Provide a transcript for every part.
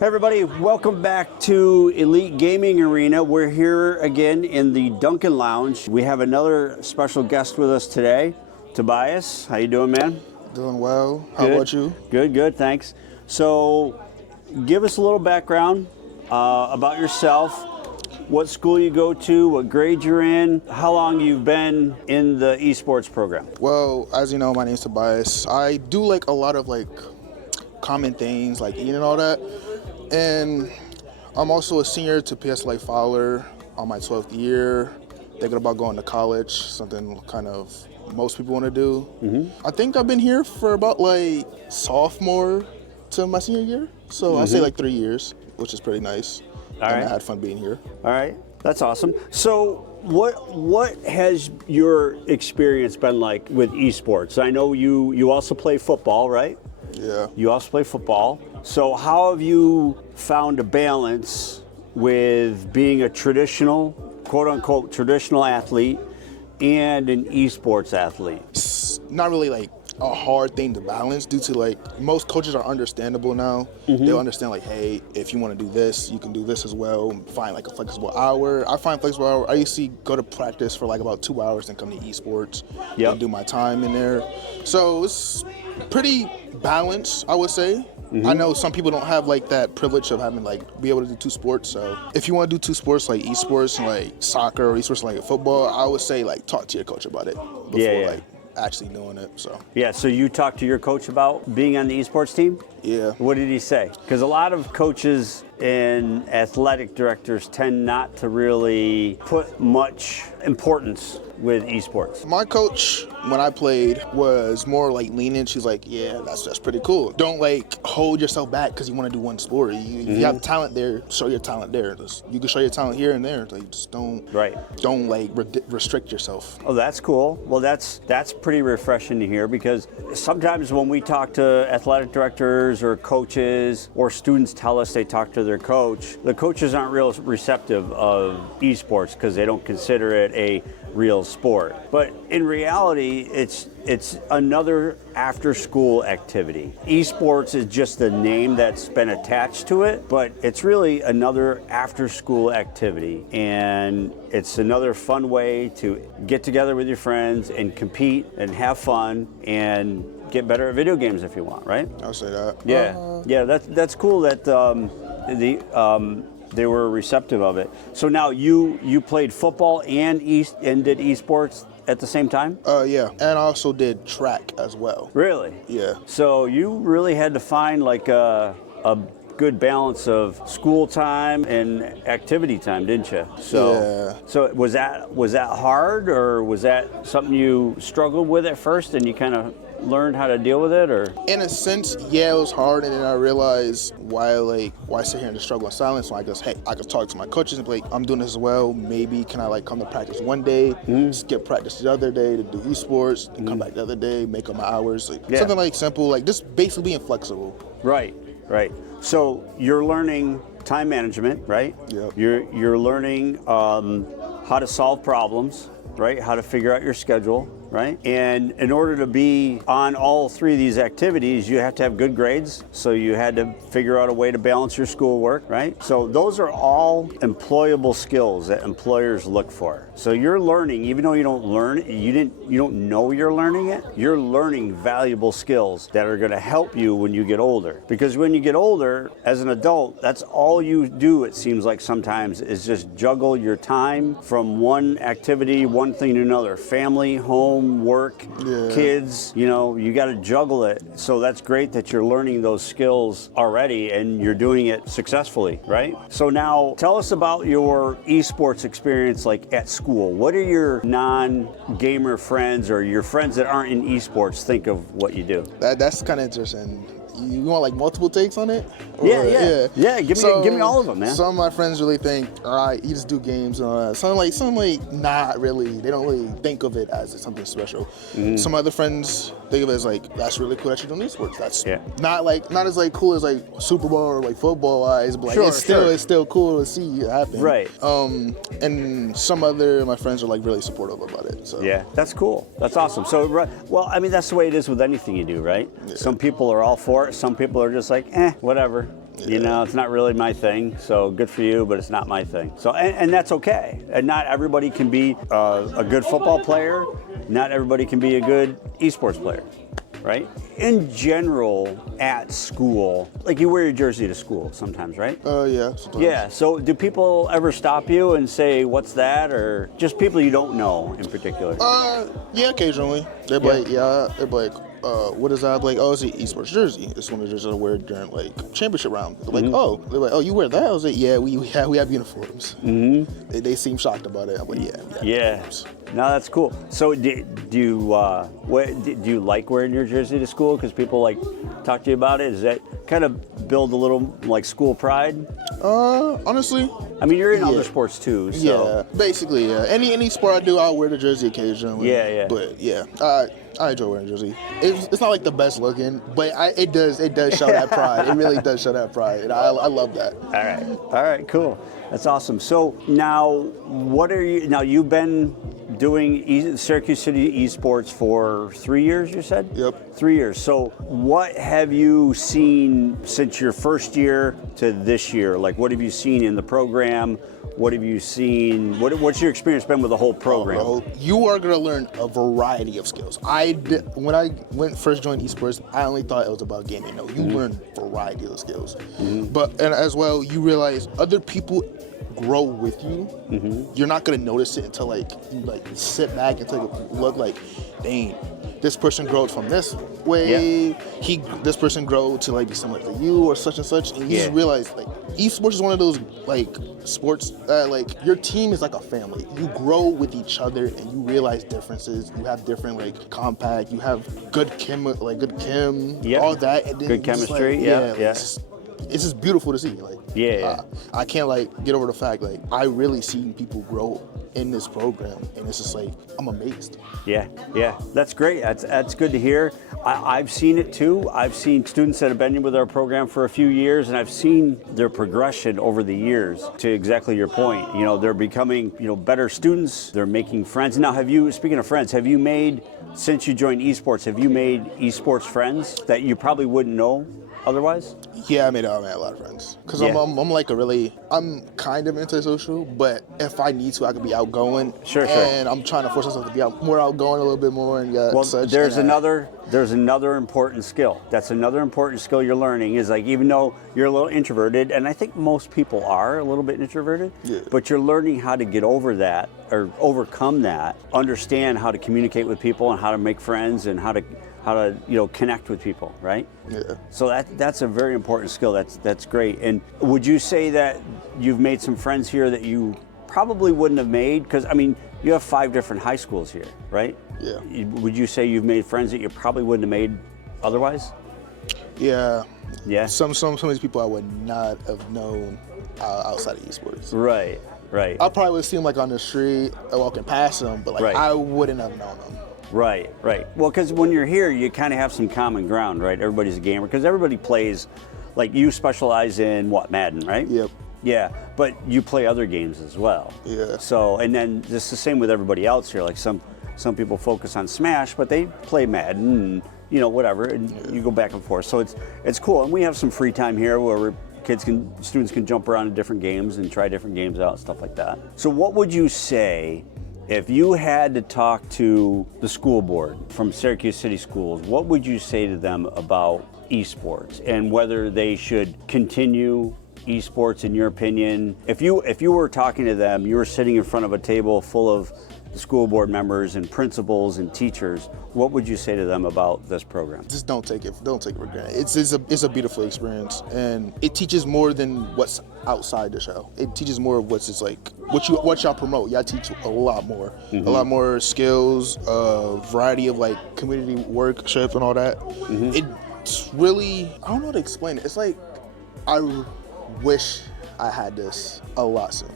Hey everybody, welcome back to Elite Gaming Arena. We're here again in the Duncan Lounge. We have another special guest with us today, Tobias. How you doing, man? Doing well. How about you? Good, thanks. So, give us a little background about yourself, what school you go to, what grade you're in, how long you've been in the esports program. Well, as you know, my name's Tobias. I do like a lot of common things like eating and all that. And I'm also a senior to PSLA Fowler on my 12th year, thinking about going to college, something kind of most people want to do. Mm-hmm. I think I've been here for about sophomore to my senior year. So I'd say 3 years, which is pretty nice. I had fun being here. All right, that's awesome. So what has your experience been like with esports? I know you also play football, right? Yeah. You also play football. So how have you found a balance with being a traditional, quote unquote, traditional athlete and an esports athlete? It's not really a hard thing to balance due to most coaches are understandable now. Mm-hmm. They'll understand hey, if you want to do this, you can do this as well. Find a flexible hour. I find flexible hour. I used to go to practice for about 2 hours and come to esports and do my time in there. So it's pretty balanced, I would say. Mm-hmm. I know some people don't have that privilege of having be able to do two sports. So if you want to do two sports like esports and soccer or esports like football, I would say talk to your coach about it before actually doing it. So you talked to your coach about being on the esports team? Yeah. What did he say? Because a lot of coaches and athletic directors tend not to really put much importance with esports. My coach, when I played, was more lenient. She's yeah, that's pretty cool. Don't hold yourself back because you want to do one sport. If you have talent there, show your talent there. You can show your talent here and there. Just don't restrict yourself. Oh, that's cool. Well, that's pretty refreshing to hear, because sometimes when we talk to athletic directors or coaches, or students tell us they talk to their coach, the coaches aren't real receptive of esports because they don't consider it a real sport. But in reality, it's another after-school activity. Esports is just the name that's been attached to it, but it's really another after-school activity, and it's another fun way to get together with your friends and compete and have fun and get better at video games if you want, right? I'll say that. Yeah, that's cool that they were receptive of it. So now you played football and did esports at the same time? Yeah, and I also did track as well. Really? Yeah. So you really had to find a good balance of school time and activity time, didn't you? So was that hard, or was that something you struggled with at first and you kind of learned how to deal with it? Or in a sense, yeah, it was hard, and then I realized why sit here and just struggle in silence. So I guess, hey, I could talk to my coaches and be I'm doing this as well. Maybe can I come to practice one day, skip practice the other day to do esports, and come back the other day, make up my hours, something simple, just basically being flexible. Right. So you're learning time management, right? Yep. You're learning how to solve problems, right? How to figure out your schedule, right? And in order to be on all three of these activities, you have to have good grades. So you had to figure out a way to balance your schoolwork, right? So those are all employable skills that employers look for. So you're learning, even though you don't learn, you don't know you're learning it, you're learning valuable skills that are going to help you when you get older. Because when you get older, as an adult, that's all you do, it seems like sometimes, is just juggle your time from one activity, one thing to another. Family, home, work, kids, you got to juggle it. So that's great that you're learning those skills already and you're doing it successfully, right? So now tell us about your esports experience at school. What do your non-gamer friends or your friends that aren't in esports think of what you do? That's kind of interesting. You want multiple takes on it? Yeah. Give me all of them, man. Some of my friends really think, all right, you just do games and all that. Some not really. They don't really think of it as something special. Mm-hmm. Some other friends think of it as that's really cool that you're doing esports. That's not as cool as Super Bowl or football wise, but it's still cool to see it happen. Right. And some other my friends are really supportive about it. So yeah, that's cool. That's awesome. So that's the way it is with anything you do, right? Yeah. Some people are all for it. part, some people are just like, whatever. You know, it's not really my thing. So good for you, but it's not my thing. So, and that's okay. And not everybody can be a good football player. Not everybody can be a good esports player, right? In general, at school, like you wear your jersey to school sometimes, right? Yeah. Sometimes. Yeah. So do people ever stop you and say, "What's that?" Or just people you don't know in particular? Yeah, occasionally. They're like, they're like, what is that? I'm like, oh, it's an esports jersey. It's one of the jerseys I wear during like championship round. They're like, oh, they're like, oh, you wear that? I was like, yeah, we have uniforms. They seem shocked about it. I'm like, yeah. Uniforms. No, that's cool. So do you like wearing your jersey to school? Because people like talk to you about it. Does that kind of build a little like school pride? Honestly, I mean, you're in other sports too. So. Yeah, basically, yeah. Any sport I do, I'll wear the jersey occasionally. Yeah. But yeah, I enjoy wearing a jersey. It's not like the best looking, but it does show that pride. It really does show that pride, and I love that. All right, cool. That's awesome. So now, you've been doing Syracuse City Esports for 3 years, you said? Yep. 3 years. So what have you seen since your first year to this year? Like, what have you seen in the program? What have you seen? What's your experience been with the whole program? You are going to learn a variety of skills. When I first joined esports, I only thought it was about gaming. No, you learn a variety of skills. And as well, you realize other people grow with you. You're not going to notice it until you sit back and take a look like, dang, this person growed from this way. This person grew to be similar to you or such and such, and you just realize esports is one of those sports that your team is like a family. You grow with each other and you realize differences. You have different compact. You have good chem, all that. And then good chemistry. It's just beautiful to see. I can't get over the fact I really seen people grow in this program, and it's just I'm amazed. Yeah, that's great. That's good to hear. I've seen it too. I've seen students that have been with our program for a few years, and I've seen their progression over the years. To exactly your point, they're becoming better students. They're making friends. Now, speaking of friends, have you made, since you joined esports, have you made esports friends that you probably wouldn't know otherwise? Yeah, I made a lot of friends because I'm kind of antisocial, but if I need to, I can be outgoing. Sure. And I'm trying to force myself to be more outgoing a little bit more and such. There's another important skill. That's another important skill you're learning is even though you're a little introverted, and I think most people are a little bit introverted, but you're learning how to get over that or overcome that, understand how to communicate with people and how to make friends and how to connect with people, right? Yeah. So that's a very important skill. That's great. And would you say that you've made some friends here that you probably wouldn't have made? Because you have 5 different high schools here, right? Yeah. Would you say you've made friends that you probably wouldn't have made otherwise? Yeah. Yeah. Some of these people I would not have known outside of esports. Right. I probably would see them on the street walking past them, but I wouldn't have known them. Right. Well, because when you're here, you kind of have some common ground, right? Everybody's a gamer because everybody plays. You specialize in Madden, right? Yep. Yeah, but you play other games as well. Yeah. So, and then just the same with everybody else here. Some people focus on Smash, but they play Madden and whatever, and you go back and forth. So it's cool, and we have some free time here where students can jump around to different games and try different games out, stuff like that. So, what would you say? If you had to talk to the school board from Syracuse City Schools, what would you say to them about esports and whether they should continue esports in your opinion? If you were talking to them, you were sitting in front of a table full of the school board members and principals and teachers, what would you say to them about this program? Just don't take it for granted. It's a beautiful experience, and it teaches more than what's outside the show. It teaches more of what's what y'all promote. Y'all teach a lot more, a lot more skills, variety of community workshops and all that. It's really, I don't know how to explain it. It's I wish I had this a lot sooner.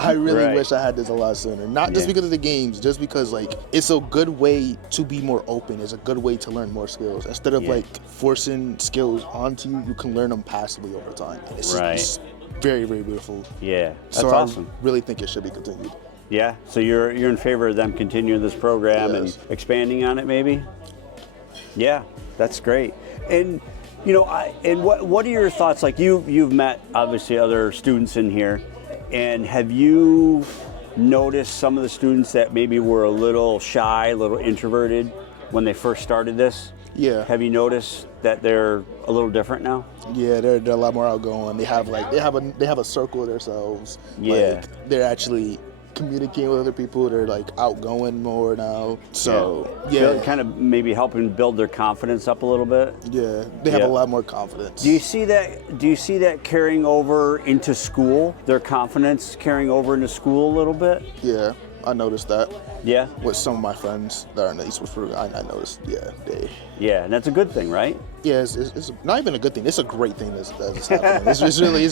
I really wish I had this a lot sooner. Not just because of the games, just because it's a good way to be more open. It's a good way to learn more skills. Instead of forcing skills onto you, you can learn them passively over time. And it's very, very beautiful. Yeah, that's awesome. I really think it should be continued. Yeah, so you're in favor of them continuing this program and expanding on it maybe? Yeah, that's great. And You know, and what are your thoughts? Like you've met obviously other students in here, and have you noticed some of the students that maybe were a little shy, a little introverted when they first started this? Yeah. Have you noticed that they're a little different now? Yeah, they're a lot more outgoing. They have a circle of themselves. Yeah. Like, they're actually communicating with other people. They're like outgoing more now. So yeah, Kind of maybe helping build their confidence up a little bit. yeah, they have a lot more confidence. Do you see that carrying over into school? Their confidence carrying over into school a little bit? Yeah, I noticed that. Yeah. With some of my friends that are in the esports program, I noticed. Yeah, and that's a good thing, right? Yeah, it's not even a good thing. It's a great thing that's happening. It's really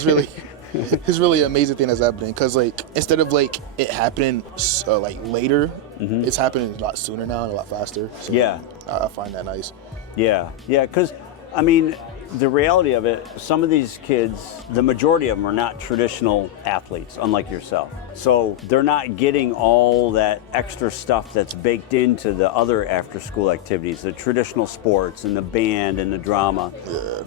it's really an amazing thing that's happening, because like instead of like it happening like later, it's happening a lot sooner now and a lot faster. So Yeah. I find that nice. Yeah, because I mean, the reality of it, some of these kids, the majority of them are not traditional athletes, unlike yourself. So they're not getting all that extra stuff that's baked into the other after-school activities, the traditional sports and the band and the drama. Yeah.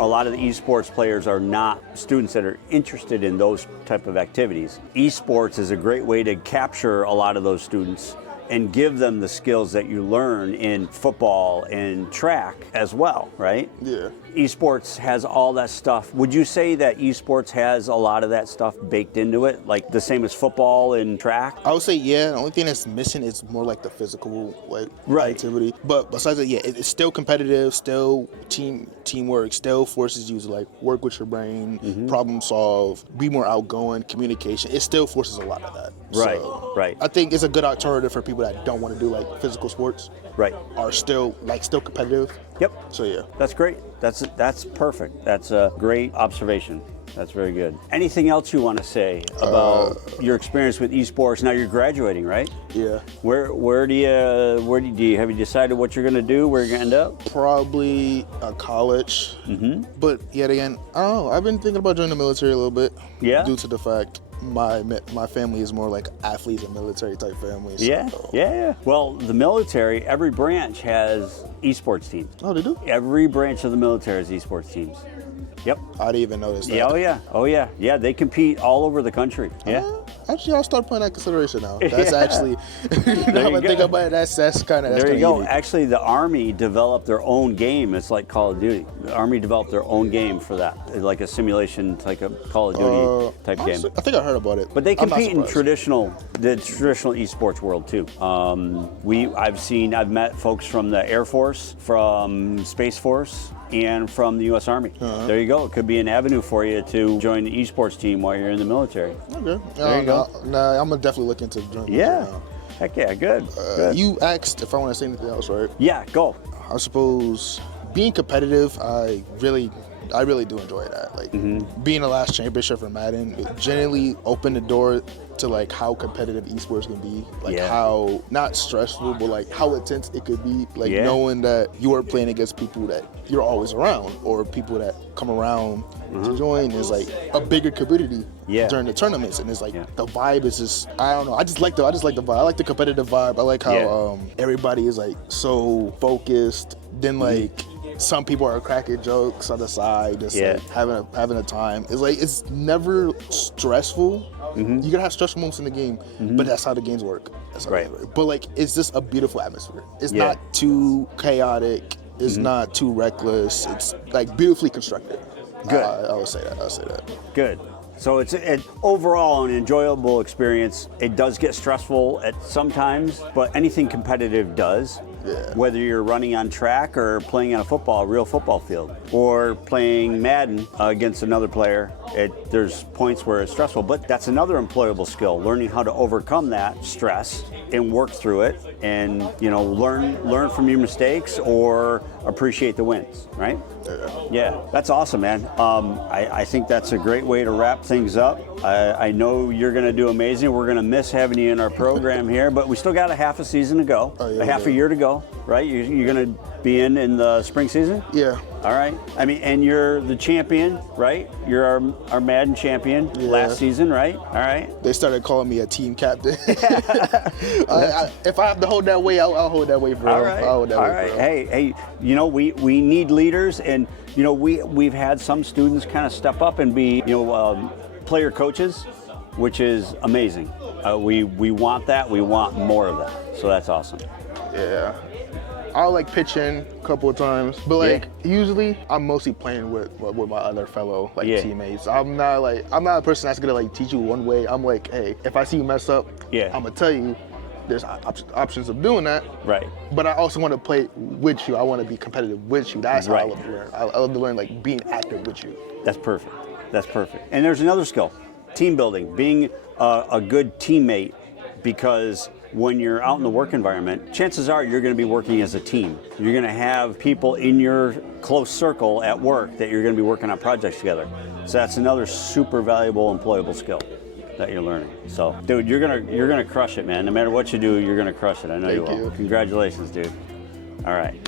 A lot of the esports players are not students that are interested in those type of activities. Esports is a great way to capture a lot of those students and give them the skills that you learn in football and track as well, right? Yeah. Esports has all that stuff. Would you say that esports has a lot of that stuff baked into it, like the same as football and track? I would say yeah. The only thing that's missing is more like the physical activity. But besides that, yeah, it's still competitive, still teamwork, still forces you to like work with your brain, problem solve, be more outgoing, communication. It still forces a lot of that. Right, So, right. I think it's a good alternative for people that don't want to do like physical sports. Right. Are still competitive. Yep. So yeah. That's great. That's perfect. That's a great observation. That's very good. Anything else you want to say about your experience with esports? Now you're graduating, right? Yeah. Where do you have you decided what you're going to do? Where you're going to end up? Probably a college. But yet again, I don't know. I've been thinking about joining the military a little bit. Yeah. Due to the fact my family is more like athletes and military type families. Yeah. So. Yeah. Well, the military, every branch has esports teams. Oh, they do? Every branch of the military has esports teams. Yep. I didn't even notice that. Yeah. Oh yeah. Yeah. They compete all over the country. Yeah. Actually, I'll start putting that in consideration now. That's actually, now I go. think about it, that's kind of There you go. unique. Actually, the Army developed their own game. It's like Call of Duty. The Army developed their own game for that. It's like a simulation, like a Call of Duty type game. Honestly, I think I heard about it. But they I'm not compete in the surprised. traditional esports world too. I've met folks from the Air Force, from Space Force, and from the U.S. Army. There you go. It could be an avenue for you to join the esports team while you're in the military. Okay. There you go. Nah, I'm gonna definitely look into joining. Yeah. now. Heck yeah. Good. Good. You asked if I want to say anything else, right? Yeah. Go. I suppose being competitive, I really do enjoy that. Like being the last championship for Madden, it generally opened the door to like how competitive esports can be, like how not stressful, but like how intense it could be. Like knowing that you are playing against people that you're always around, or people that come around to join is like a bigger community during the tournaments, and it's like the vibe is just, I don't know. I just like the vibe. I like the competitive vibe. I like how everybody is like so focused. Then like some people are cracking jokes on the side, just like having a time. It's like it's never stressful. You're gonna have stressful moments in the game, but that's how the games work. Right. But like it's just a beautiful atmosphere. It's not too chaotic. It's not too reckless. It's like beautifully constructed. Good. I would say that. Good. So it's overall an enjoyable experience. It does get stressful at sometimes, but anything competitive does. Yeah. Whether you're running on track or playing on a real football field, or playing Madden against another player, there's points where it's stressful, but that's another employable skill, learning how to overcome that stress and work through it, and learn from your mistakes or appreciate the wins, right? Yeah, that's awesome, man. I think that's a great way to wrap things up. I know you're going to do amazing. We're going to miss having you in our program here, but we still got a half a season to go, a half a year to go, right? You're going to being in the spring season? Yeah. All right. I mean, and you're the champion, right? You're our Madden champion last season, right? All right. They started calling me a team captain. If I have to hold that weight, I'll hold that weight, bro. All right. I'll hold that All weight, right. bro. Hey, you know, we need leaders, and you know, we've had some students kind of step up and be, you know, player coaches, which is amazing. We want that. We want more of that. So that's awesome. Yeah. I'll like pitch in a couple of times, but like usually I'm mostly playing with my other fellow teammates. I'm not a person that's gonna like teach you one way. I'm like, hey, if I see you mess up, I'm gonna tell you there's options of doing that. Right. But I also want to play with you. I want to be competitive with you. That's how I love to learn. I love to learn like being active with you. That's perfect. That's perfect. And there's another skill, team building, being a good teammate, because when you're out in the work environment, chances are you're going to be working as a team. You're going to have people in your close circle at work that you're going to be working on projects together. So that's another super valuable, employable skill that you're learning. So, dude, you're gonna crush it, man. No matter what you do, you're gonna crush it. I know you will. Congratulations, dude. All right.